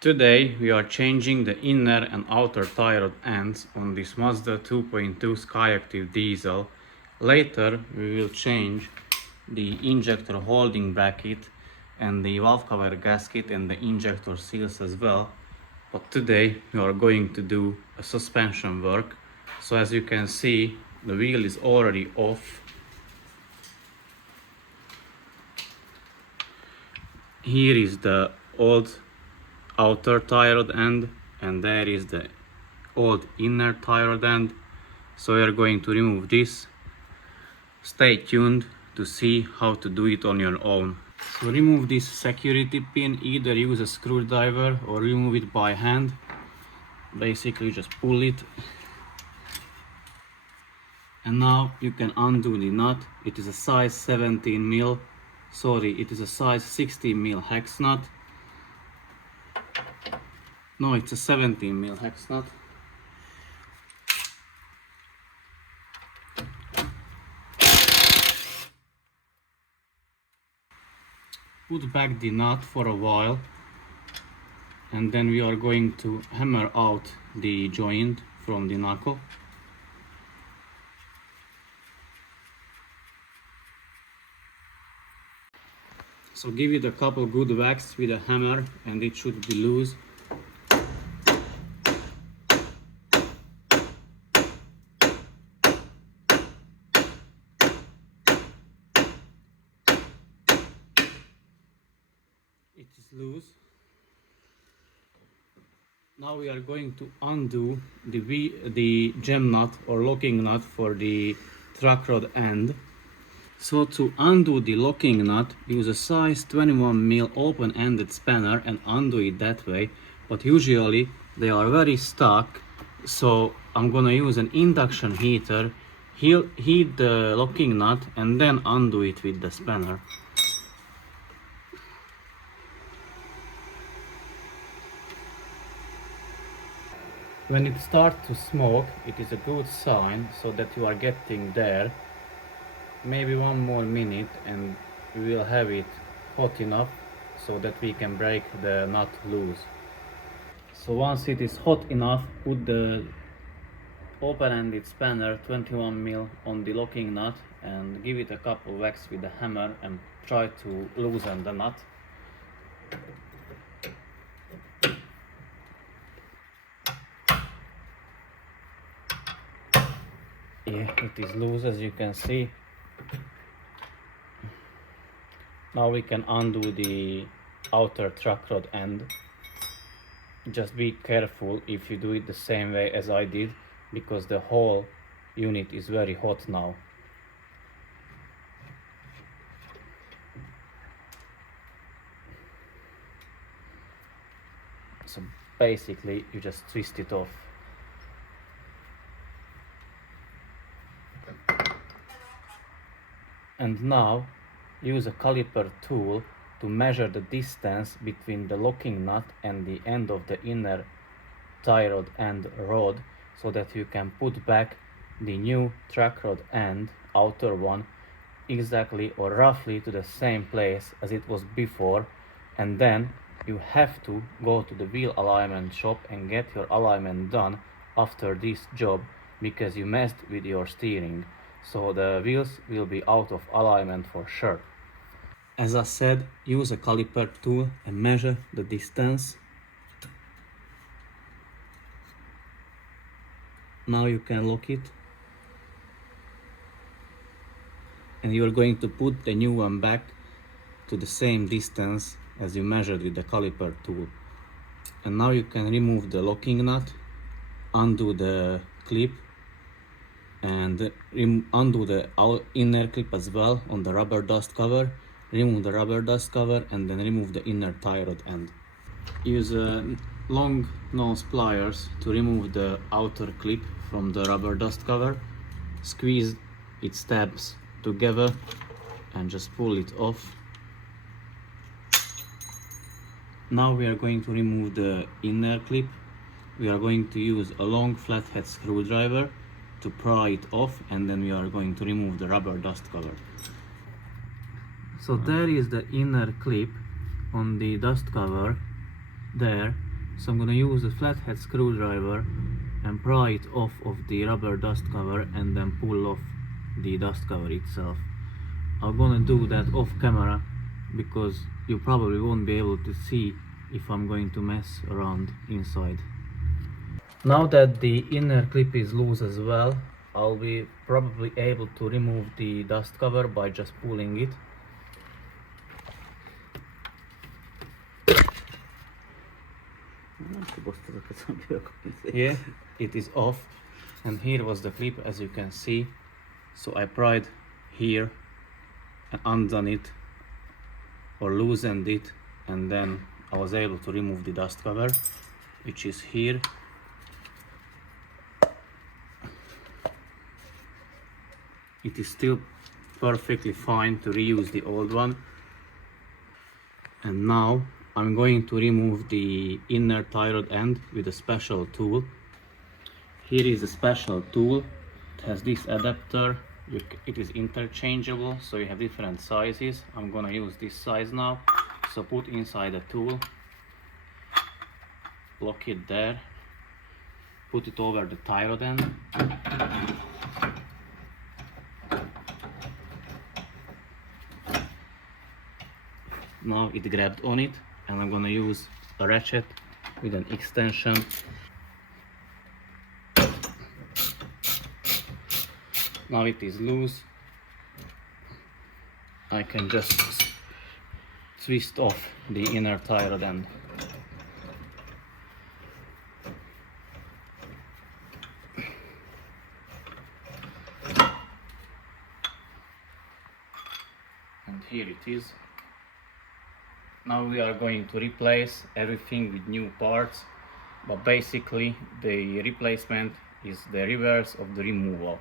Today we are changing the inner and outer tie rod ends on this Mazda 2.2 Skyactiv diesel. Later we will change the injector holding bracket and the valve cover gasket and the injector seals as well. But today we are going to do a suspension work. So as you can see, the wheel is already off. Here is the old outer tie rod end and there is the old inner tie rod end. So we are going to remove this. Stay tuned to see how to do it on your own. So remove this security pin, either use a screwdriver or remove it by hand. Basically just pull it. And now you can undo the nut. It is a size 17 mil. Sorry, it is a size 16 mil hex nut. No, it's a 17 mil hex nut. Put back the nut for a while and then we are going to hammer out the joint from the knuckle. So give it a couple good whacks with a hammer and it should be loose. It is loose. Now we are going to undo the gem nut or locking nut for the track rod end. So to undo the locking nut, use a size 21 mil open-ended spanner and undo it that way. But usually they are very stuck, so I'm gonna use an induction heater, heat the locking nut and then undo it with the spanner. When it starts to smoke, it is a good sign so that you are getting there. Maybe one more minute and we will have it hot enough so that we can break the nut loose. So once it is hot enough, put the open-ended spanner 21 mil on the locking nut and give it a couple whacks with the hammer and try to loosen the nut. Yeah, it is loose as you can see. Now we can undo the outer track rod end. Just be careful if you do it the same way as I did, because the whole unit is very hot now. So basically you just twist it off. And now use a caliper tool to measure the distance between the locking nut and the end of the inner tie rod end rod, so that you can put back the new track rod end, outer one, exactly or roughly to the same place as it was before. And then you have to go to the wheel alignment shop and get your alignment done after this job, because you messed with your steering. So the wheels will be out of alignment for sure. As I said, use a caliper tool and measure the distance. Now you can lock it. And you are going to put the new one back to the same distance as you measured with the caliper tool. And now you can remove the locking nut, undo the clip, and undo the inner clip as well on the rubber dust cover. Remove the rubber dust cover and then remove the inner tie rod end. Use long nose pliers to remove the outer clip from the rubber dust cover. Squeeze its tabs together and just pull it off. Now we are going to remove the inner clip. We are going to use a long flathead screwdriver to pry it off, and then we are going to remove the rubber dust cover. So there is the inner clip on the dust cover there, So I'm gonna use a flathead screwdriver and pry it off of the rubber dust cover and then pull off the dust cover itself. I'm gonna do that off camera because you probably won't be able to see if I'm going to mess around inside. Now that the inner clip is loose as well, I'll be probably able to remove the dust cover by just pulling it. Yeah, it is off, and here was the clip, as you can see. So I pried here and undone it or loosened it, and then I was able to remove the dust cover, which is here. It is still perfectly fine to reuse the old one. And now I'm going to remove the inner tie rod end with a special tool. Here is a special tool. It has this adapter. It is interchangeable, so you have different sizes. I'm gonna use this size now. So put inside the tool, lock it there, put it over the tie rod end. Now it grabbed on it, and I'm gonna use a ratchet with an extension. Now it is loose. I can just twist off the inner tie rod end. And here it is. Now we are going to replace everything with new parts, but basically the replacement is the reverse of the removal.